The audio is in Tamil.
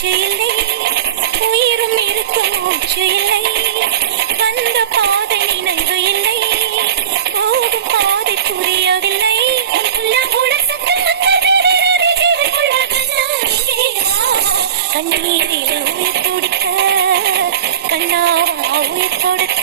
பேச்சு இல்லை, உயிரும் இருக்கும் மூச்சு இல்லை, வந்த பாதை நினைவு இல்லை, போகும் பாதை புரியவில்லை. கண்ணீரில் உயிர் கொடுக்க, கண்ணாவா உயிர் கொடுக்க.